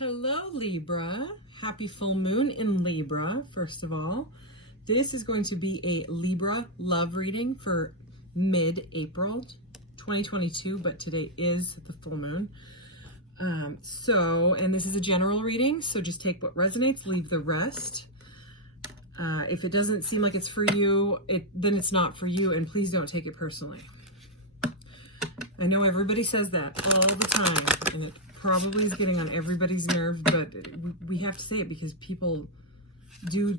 Hello, Libra. Happy full moon in Libra, first of all. This is going to be a Libra love reading for mid-April 2022, but today is the full moon. And this is a general reading, so just take what resonates, leave the rest. If it doesn't seem like it's for you, then it's not for you, and please don't take it personally. I know everybody says that all the time, and it probably is getting on everybody's nerve, but we have to say it because people do,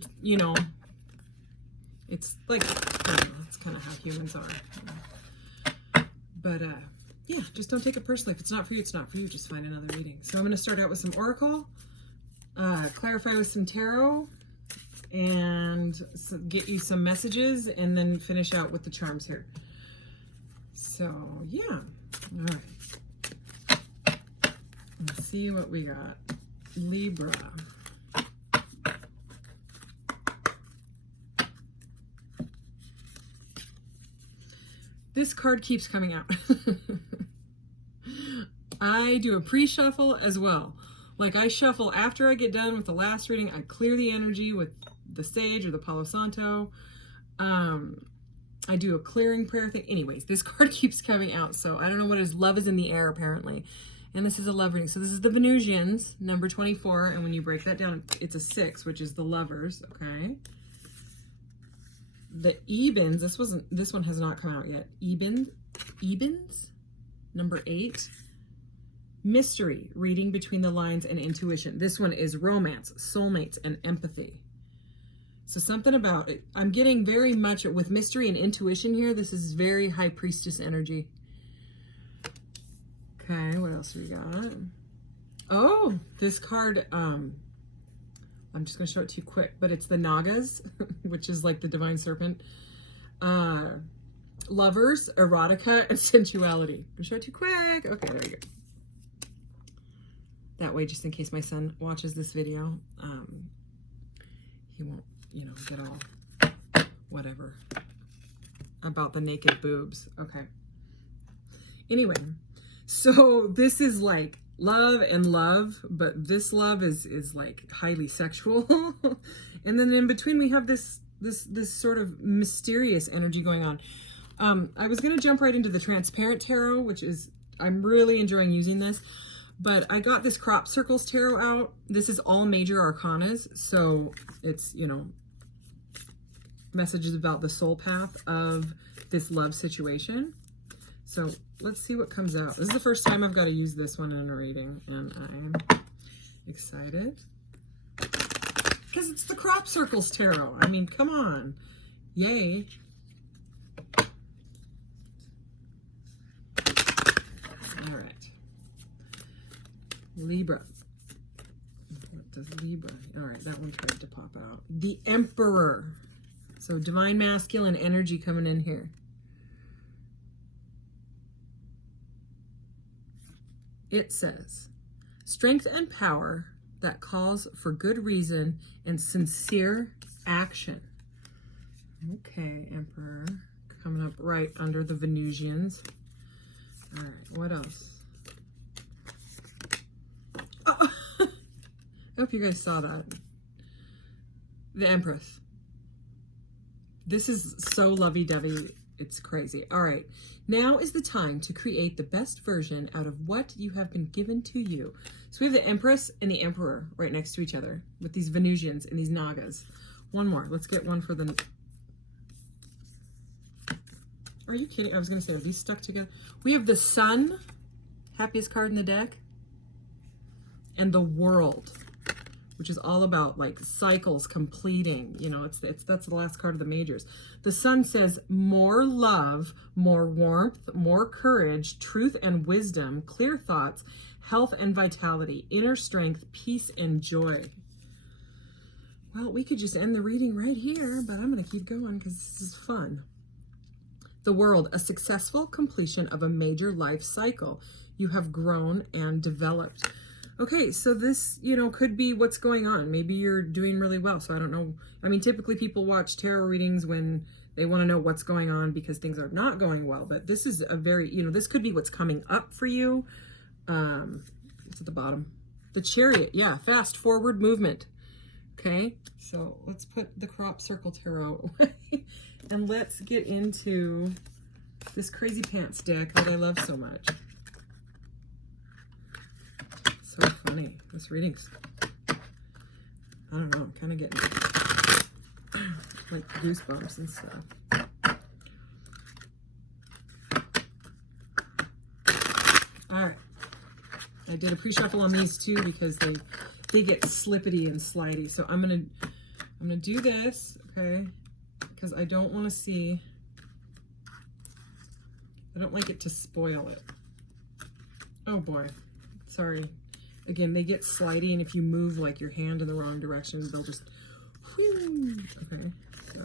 it's like, I don't know, it's kind of how humans are. But yeah, just don't take it personally. If it's not for you, it's not for you. Just find another reading. So I'm going to start out with some oracle, clarify with some tarot, and get you some messages, and then finish out with the charms here. So yeah, all right. Let's see what we got. Libra. This card keeps coming out. I do a pre-shuffle as well. Like I shuffle after I get done with the last reading. I clear the energy with the sage or the Palo Santo. I do a clearing prayer thing. Anyways, this card keeps coming out. So I don't know what it is. Love is in the air, apparently. And this is a love reading. So this is the Venusians, number 24. And when you break that down, it's a 6, which is the lovers. Okay. The Ebens, this one has not come out yet. Ebens, number 8. Mystery, reading between the lines and intuition. This one is romance, soulmates, and empathy. So something about it. I'm getting very much with mystery and intuition here. This is very high priestess energy. Okay, what else we got? Oh, this card, I'm just going to show it to you quick, but it's the Nagas, which is like the divine serpent. Lovers, erotica, and sensuality. I'm going to show it to you quick. Okay, there we go. That way, just in case my son watches this video, he won't, get all whatever about the naked boobs. Okay. Anyway. So this is like love and love, but this love is like highly sexual. And then in between we have this sort of mysterious energy going on. I was going to jump right into the transparent tarot, which is, I'm really enjoying using this, but I got this crop circles tarot out. This is all major arcanas. So it's, messages about the soul path of this love situation. So let's see what comes out. This is the first time I've got to use this one in a reading, and I'm excited because it's the crop circles tarot. I mean, come on. Yay. All right. Libra. What does Libra? All right, that one tried to pop out. The Emperor. So divine masculine energy coming in here. It says, strength and power that calls for good reason and sincere action. Okay, Emperor. Coming up right under the Venusians. All right, what else? Oh, I hope you guys saw that. The Empress. This is so lovey-dovey. It's crazy. All right. Now is the time to create the best version out of what you have been given to you. So we have the Empress and the Emperor right next to each other with these Venusians and these Nagas. One more. Let's get one for the... Are you kidding? I was going to say, are these stuck together? We have the Sun, happiest card in the deck, and the World, which is all about like cycles completing, that's the last card of the majors. The Sun says more love, more warmth, more courage, truth and wisdom, clear thoughts, health and vitality, inner strength, peace and joy. Well, we could just end the reading right here, but I'm going to keep going because this is fun. The World, a successful completion of a major life cycle. You have grown and developed. Okay, so this, could be what's going on. Maybe you're doing really well. So I don't know. I mean, typically people watch tarot readings when they want to know what's going on because things are not going well. But this is a very, this could be what's coming up for you. It's at the bottom. The Chariot, yeah, fast forward movement. Okay, so let's put the crop circle tarot away and let's get into this crazy pants deck that I love so much. So funny. This reading's, I don't know, I'm kind of getting like goosebumps and stuff. All right. I did a pre-shuffle on these too because they get slippity and slidey. So I'm gonna do this, okay? Because I don't want to see. I don't like it to spoil it. Oh boy, sorry. Again, they get slidey, and if you move like your hand in the wrong direction, they'll just. Whoo. Okay, so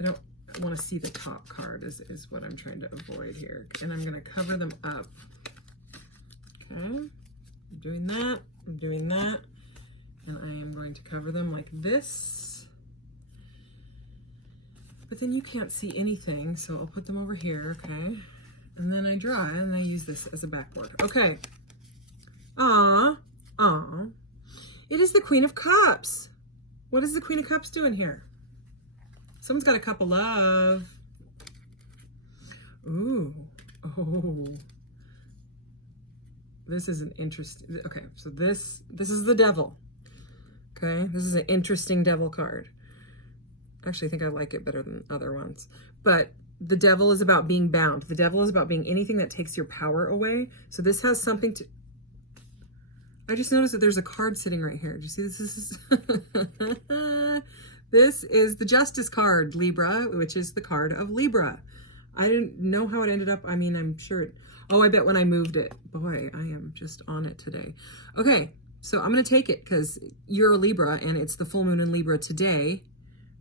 I don't want to see the top card is what I'm trying to avoid here, and I'm going to cover them up. Okay, I'm doing that, and I am going to cover them like this, but then you can't see anything, so I'll put them over here. Okay, and then I draw and I use this as a backboard. Okay, it is the Queen of Cups. What is the Queen of Cups doing here? Someone's got a cup of love. Ooh. Oh. This is an interesting, okay, so this is the Devil. Okay, this is an interesting Devil card. Actually, I think I like it better than other ones. But the Devil is about being bound. The Devil is about being anything that takes your power away. So this has something to, I just noticed that there's a card sitting right here. Do you see this? This is this is the Justice card, Libra, which is the card of Libra. I didn't know how it ended up. I mean, I'm sure it, oh, I bet when I moved it. Boy, I am just on it today. Okay, so I'm going to take it because you're a Libra and it's the full moon in Libra today.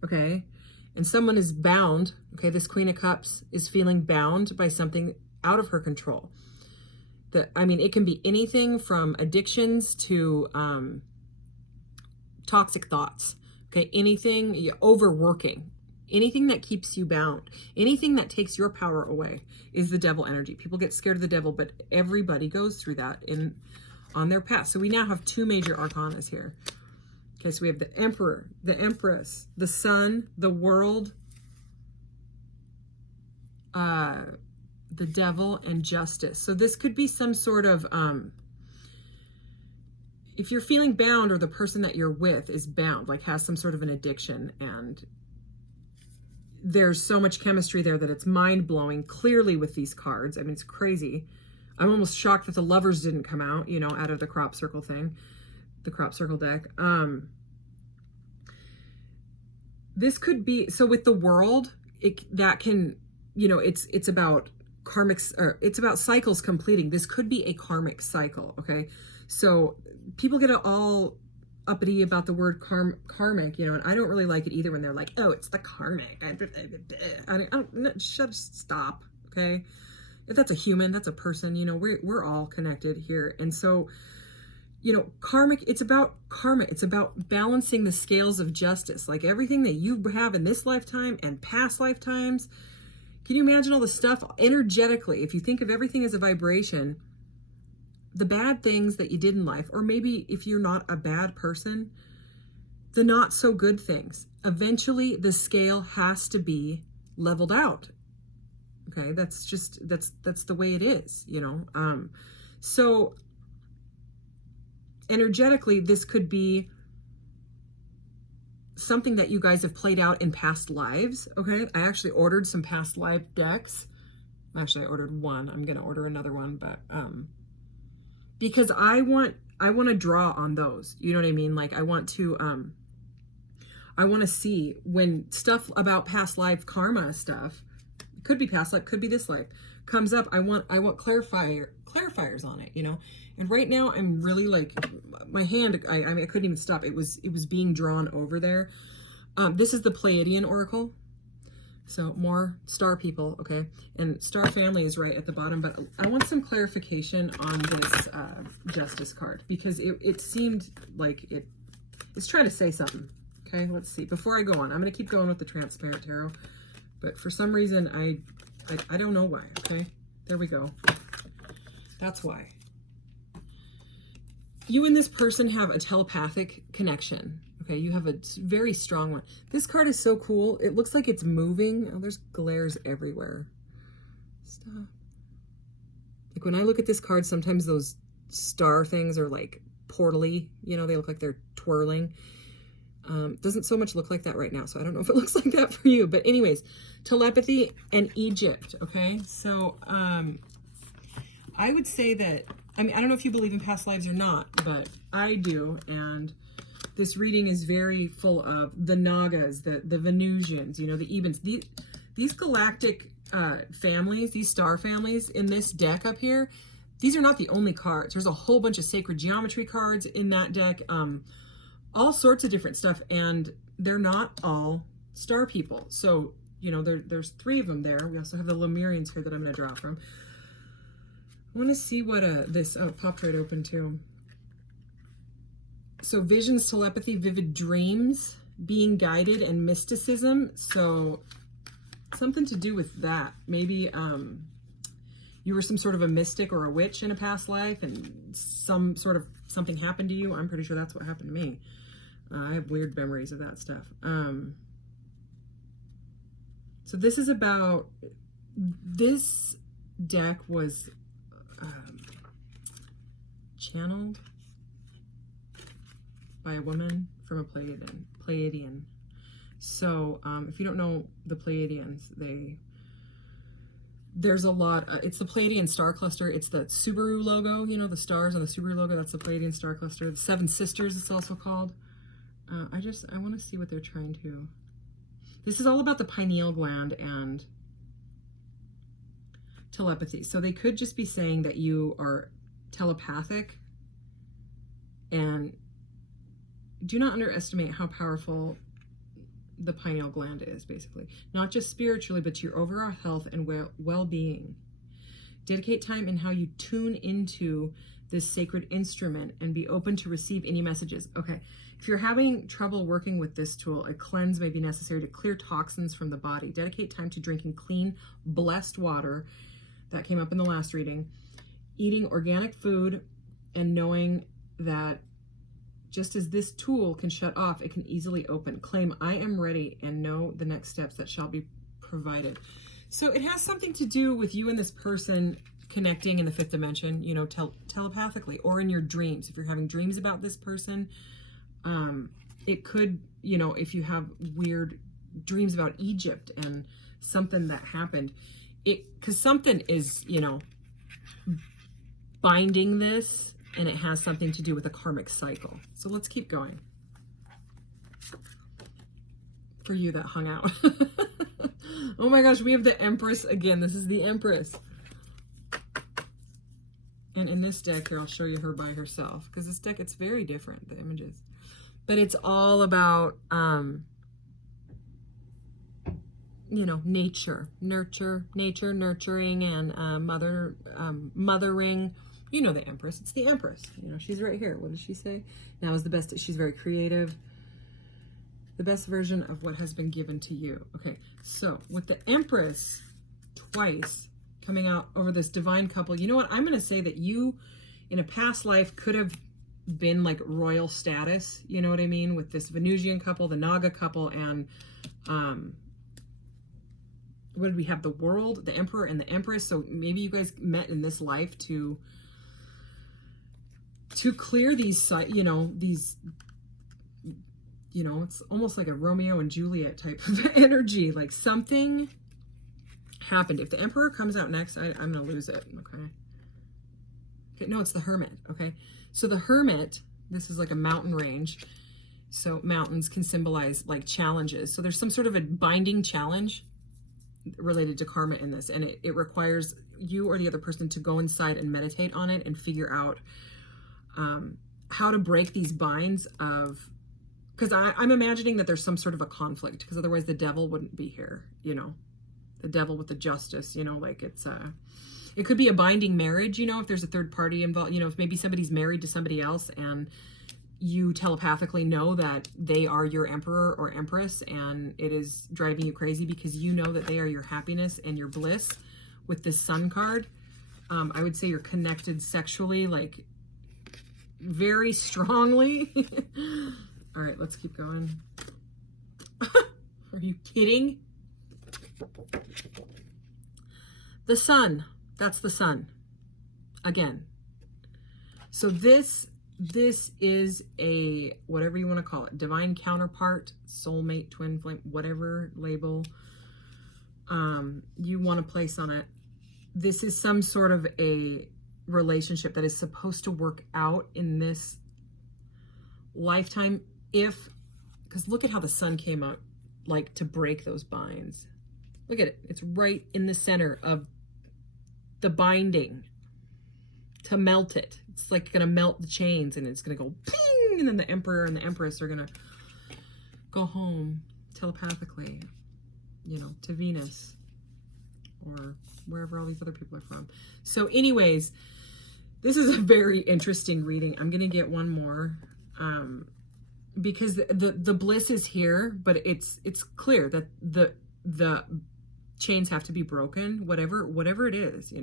Okay, and someone is bound. Okay, this Queen of Cups is feeling bound by something out of her control. I mean, it can be anything from addictions to toxic thoughts. Okay, anything, overworking, anything that keeps you bound, anything that takes your power away is the Devil energy. People get scared of the Devil, but everybody goes through that on their path. So we now have two major arcanas here. Okay, so we have the Emperor, the Empress, the Sun, the World, the Devil, and Justice. So this could be some sort of, if you're feeling bound or the person that you're with is bound, like has some sort of an addiction, and there's so much chemistry there that it's mind-blowing clearly with these cards. I mean, it's crazy. I'm almost shocked that the Lovers didn't come out, you know, out of the crop circle thing, the crop circle deck. This could be, so with the World, that can, you know, it's about karmics, or it's about cycles completing. This could be a karmic cycle, okay? So people get all uppity about the word karmic, you know, and I don't really like it either when they're like, oh, it's the karmic. Stop, okay? If that's a human, that's a person, you know, we're all connected here. And so, you know, karmic, it's about karma. It's about balancing the scales of justice, like everything that you have in this lifetime and past lifetimes. Can you imagine all the stuff energetically? If you think of everything as a vibration, the bad things that you did in life, or maybe if you're not a bad person, the not so good things, eventually the scale has to be leveled out. Okay, that's just, that's the way it is, you know. So energetically, this could be something that you guys have played out in past lives. Okay, I actually ordered some past life decks. Actually, I ordered one. I'm gonna order another one, but because I want to draw on those. You know what I mean? Like I want to see when stuff about past life karma stuff, could be past life, could be this life, comes up. I want clarifiers on it, you know. And right now I'm really like, my hand, I mean, I couldn't even stop. It was being drawn over there. This is the Pleiadian Oracle. So more star people, okay? And star family is right at the bottom, but I want some clarification on this Justice card because it seemed like it's trying to say something. Okay, let's see. Before I go on, I'm gonna keep going with the transparent tarot, but for some reason I don't know why. Okay, there we go. That's why. You and this person have a telepathic connection. Okay, you have a very strong one. This card is so cool. It looks like it's moving. Oh, there's glares everywhere. Stop. Like when I look at this card, sometimes those star things are like portally, you know, they look like they're twirling. Doesn't so much look like that right now, so I don't know if it looks like that for you. But anyways, telepathy and Egypt, okay? So I would say that, I mean, I don't know if you believe in past lives or not, but I do, and this reading is very full of the Nagas, the Venusians, you know, the Ebens. These galactic families, these star families in this deck up here, these are not the only cards. There's a whole bunch of sacred geometry cards in that deck, all sorts of different stuff, and they're not all star people. So, you know, there's 3 of them there. We also have the Lemurians here that I'm going to draw from. I want to see what this popped right open too. So visions, telepathy, vivid dreams, being guided, and mysticism. So something to do with that. Maybe you were some sort of a mystic or a witch in a past life, and something happened to you. I'm pretty sure that's what happened to me. I have weird memories of that stuff. So this is about, this deck was channeled by a woman from a Pleiadian. So if you don't know the Pleiadians, there's a lot, it's the Pleiadian star cluster. It's the Subaru logo, you know, the stars on the Subaru logo, that's the Pleiadian star cluster. The 7 Sisters, it's also called. I want to see what they're trying to, this is all about the pineal gland and telepathy. So they could just be saying that you are telepathic, and do not underestimate how powerful the pineal gland is, basically. Not just spiritually, but to your overall health and well-being. Dedicate time in how you tune into this sacred instrument and be open to receive any messages. Okay, if you're having trouble working with this tool, a cleanse may be necessary to clear toxins from the body. Dedicate time to drinking clean, blessed water. That came up in the last reading. Eating organic food, and knowing that just as this tool can shut off, it can easily open. Claim, I am ready, and know the next steps that shall be provided. So it has something to do with you and this person connecting in the 5th dimension, you know, telepathically, or in your dreams. If you're having dreams about this person, it could, you know, if you have weird dreams about Egypt and something that happened, because something is, you know, binding this, and it has something to do with a karmic cycle. So let's keep going. For you that hung out. Oh my gosh, we have the Empress again. This is the Empress. And in this deck here, I'll show you her by herself, because this deck, it's very different, the images. But it's all about, you know, nature, nurturing, and mothering. You know the Empress. It's the Empress. You know, she's right here. What does she say? Now is the best. She's very creative. The best version of what has been given to you. Okay, so with the Empress twice coming out over this divine couple, you know what? I'm going to say that you, in a past life, could have been like royal status. You know what I mean? With this Venusian couple, the Naga couple, and what did we have? The World, the Emperor, and the Empress. So maybe you guys met in this life to clear these, you know, it's almost like a Romeo and Juliet type of energy. Like something happened. If the Emperor comes out next, I'm going to lose it. Okay, no, it's the Hermit. Okay, so the Hermit, this is like a mountain range. So mountains can symbolize like challenges. So there's some sort of a binding challenge related to karma in this, and it requires you or the other person to go inside and meditate on it and figure out how to break these binds of, because I'm imagining that there's some sort of a conflict, because otherwise the devil wouldn't be here, you know, the devil with the justice, you know, like it could be a binding marriage, you know, if there's a third party involved, you know, if maybe somebody's married to somebody else and you telepathically know that they are your emperor or empress, and it is driving you crazy because you know that they are your happiness and your bliss with this Sun card. I would say you're connected sexually, like very strongly. All right, let's keep going. Are you kidding? The sun. That's the sun. Again. So this is a, whatever you want to call it, divine counterpart, soulmate, twin flame, whatever label you want to place on it. This is some sort of a relationship that is supposed to work out in this lifetime, because look at how the sun came out, like to break those binds. Look at it. It's right in the center of the binding to melt it. It's like going to melt the chains, and it's going to go ping, and then the emperor and the empress are going to go home telepathically, to Venus or wherever all these other people are from. So anyways, this is a very interesting reading. I'm going to get one more because the bliss is here, but it's clear that the chains have to be broken, whatever it is,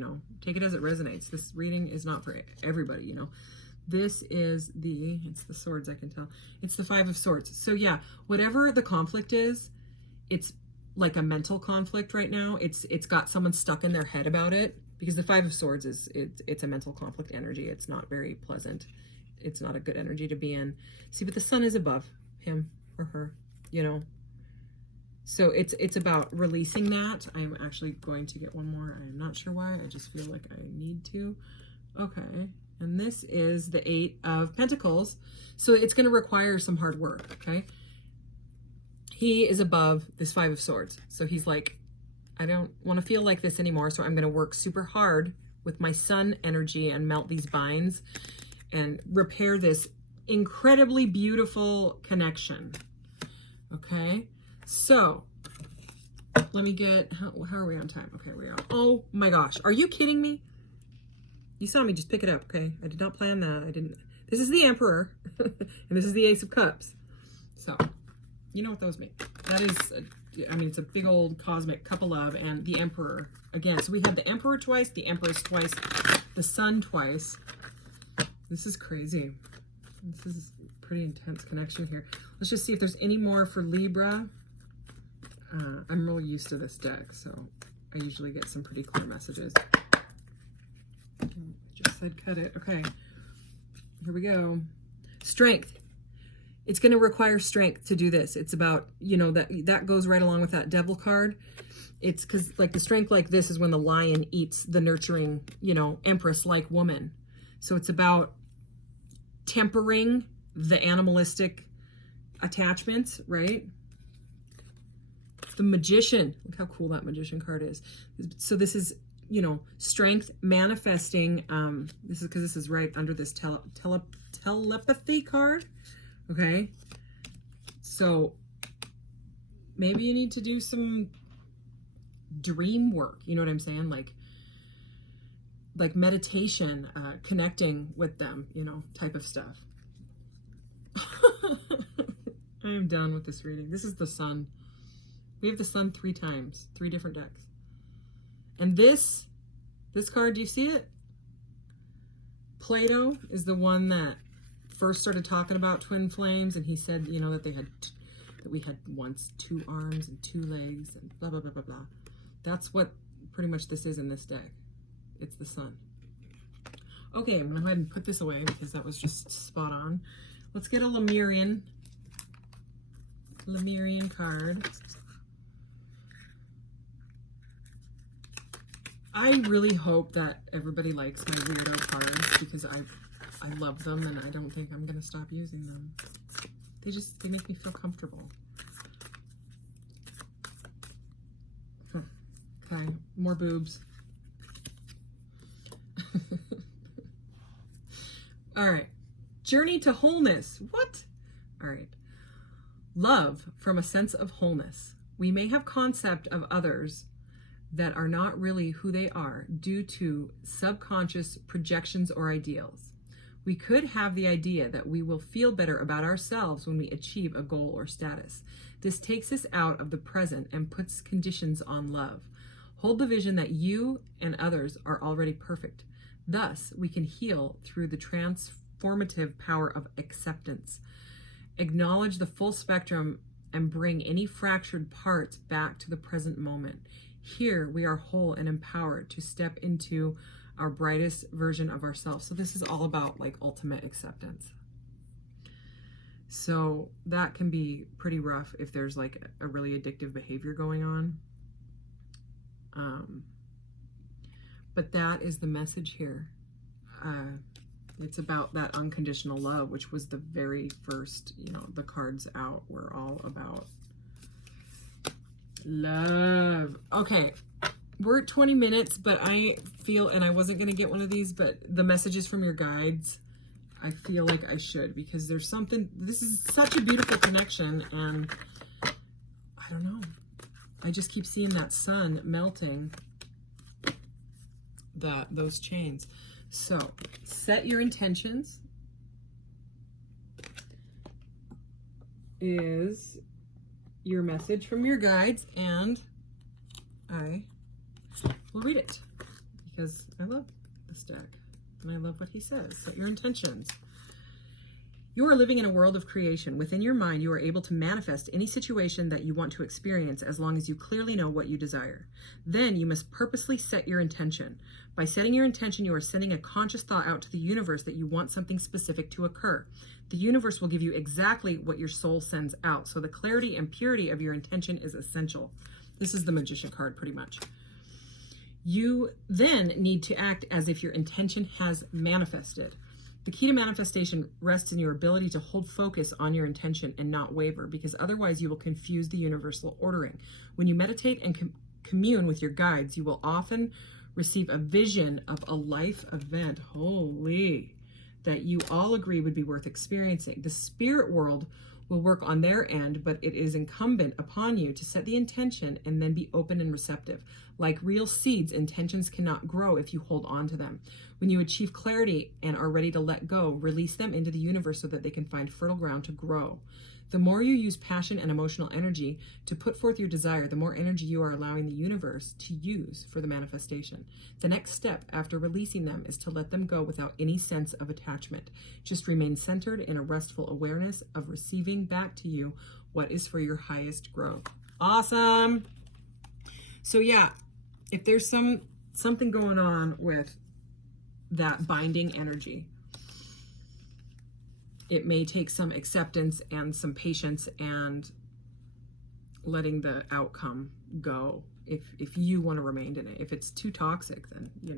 take it as it resonates. This reading is not for everybody, This is it's the swords, I can tell. It's the 5 of swords. So yeah, whatever the conflict is, it's like a mental conflict right now. It's got someone stuck in their head about it, because the 5 of swords it's a mental conflict energy. It's not very pleasant. It's not a good energy to be in. See, but the sun is above him or her, So it's about releasing that. I'm actually going to get one more. I'm not sure why. I just feel like I need to. Okay. And this is the 8 of Pentacles. So it's going to require some hard work. Okay. He is above this 5 of Swords. So he's like, I don't want to feel like this anymore. So I'm going to work super hard with my sun energy and melt these binds and repair this incredibly beautiful connection. Okay. So let me get, how are we on time? Okay, we're on. Oh my gosh. Are you kidding me? You saw me just pick it up. Okay. I did not plan that. This is the Emperor and this is the Ace of Cups. So you know what those mean. That is, it's a big old cosmic couple of, and the Emperor again. So we have the Emperor twice, the Empress twice, the Sun twice. This is crazy. This is a pretty intense connection here. Let's just see if there's any more for Libra. I'm really used to this deck, so I usually get some pretty clear messages. I just said cut it. Okay, here we go. Strength. It's going to require strength to do this. It's about, that goes right along with that Devil card. It's because like the strength like this is when the lion eats the nurturing, Empress-like woman. So it's about tempering the animalistic attachments, right? The Magician. Look how cool that Magician card is. So this is, strength manifesting. This is because this is right under this telepathy card. Okay. So maybe you need to do some dream work. You know what I'm saying? Like meditation, connecting with them, type of stuff. I am done with this reading. This is the Sun. We have the Sun 3 times, 3 different decks. And this card, do you see it? Plato is the one that first started talking about twin flames, and he said, that we had once 2 arms and 2 legs and blah, blah, blah, blah, blah. That's what pretty much this is in this deck. It's the Sun. Okay, I'm going to go ahead and put this away because that was just spot on. Let's get a Lemurian card. I really hope that everybody likes my weirdo cards because I love them and I don't think I'm going to stop using them. They make me feel comfortable. Okay, more boobs. All right. Journey to wholeness. What? All right. Love from a sense of wholeness. We may have concept of others that are not really who they are due to subconscious projections or ideals. We could have the idea that we will feel better about ourselves when we achieve a goal or status. This takes us out of the present and puts conditions on love. Hold the vision that you and others are already perfect. Thus, we can heal through the transformative power of acceptance. Acknowledge the full spectrum and bring any fractured parts back to the present moment. Here we are whole and empowered to step into our brightest version of ourselves. So this is all about like ultimate acceptance. So that can be pretty rough if there's like a really addictive behavior going on. But that is the message here. It's about that unconditional love, which was the very first, you know, the cards out were all about love. Okay, we're at 20 minutes, but I feel, and I wasn't going to get one of these, but the messages from your guides, I feel like I should, because there's something, this is such a beautiful connection, and I don't know. I just keep seeing that sun melting those chains. So set your intentions is your message from your guides, and I will read it because I love this deck and I love what he says. Set your intentions. You are living in a world of creation. Within your mind, you are able to manifest any situation that you want to experience as long as you clearly know what you desire. Then you must purposely set your intention. By setting your intention, you are sending a conscious thought out to the universe that you want something specific to occur. The universe will give you exactly what your soul sends out. So the clarity and purity of your intention is essential. This is the Magician card pretty much. You then need to act as if your intention has manifested. The key to manifestation rests in your ability to hold focus on your intention and not waver, because otherwise you will confuse the universal ordering. When you meditate and commune with your guides, you will often receive a vision of a life event, that you all agree would be worth experiencing. The spirit world will work on their end, but it is incumbent upon you to set the intention and then be open and receptive. Like real seeds, intentions cannot grow if you hold on to them. When you achieve clarity and are ready to let go, release them into the universe so that they can find fertile ground to grow. The more you use passion and emotional energy to put forth your desire, the more energy you are allowing the universe to use for the manifestation. The next step after releasing them is to let them go without any sense of attachment. Just remain centered in a restful awareness of receiving back to you what is for your highest growth. Awesome. So yeah, if there's something going on with that binding energy, it may take some acceptance and some patience and letting the outcome go if you want to remain in it. If it's too toxic, then you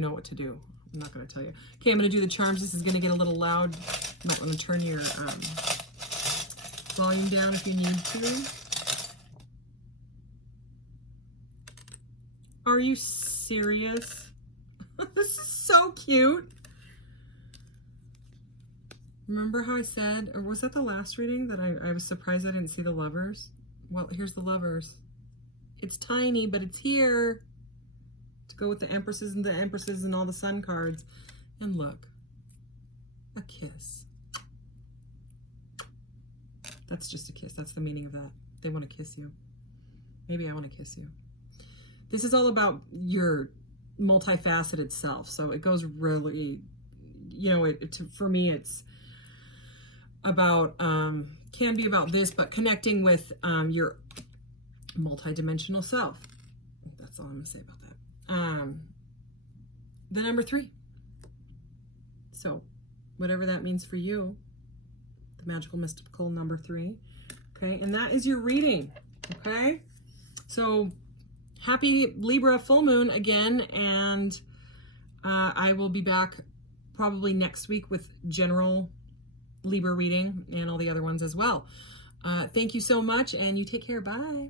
know what to do. I'm not going to tell you. Okay, I'm going to do the charms. This is going to get a little loud. You might want to turn your volume down if you need to. Are you serious? This is so cute. Remember how I said, or was that the last reading that I was surprised I didn't see the Lovers? Well, here's the Lovers. It's tiny, but it's here to go with the Empresses and all the Sun cards. And look, a kiss. That's just a kiss. That's the meaning of that. They want to kiss you. Maybe I want to kiss you. This is all about your multifaceted self. So it goes really, for me, it's about, can be about this, but connecting with your multidimensional self. That's all I'm going to say about that. The number 3. So whatever that means for you, the magical mystical number 3. Okay. And that is your reading. Okay. So happy Libra full moon again. And I will be back probably next week with general Libra reading and all the other ones as well. Thank you so much, and you take care. Bye.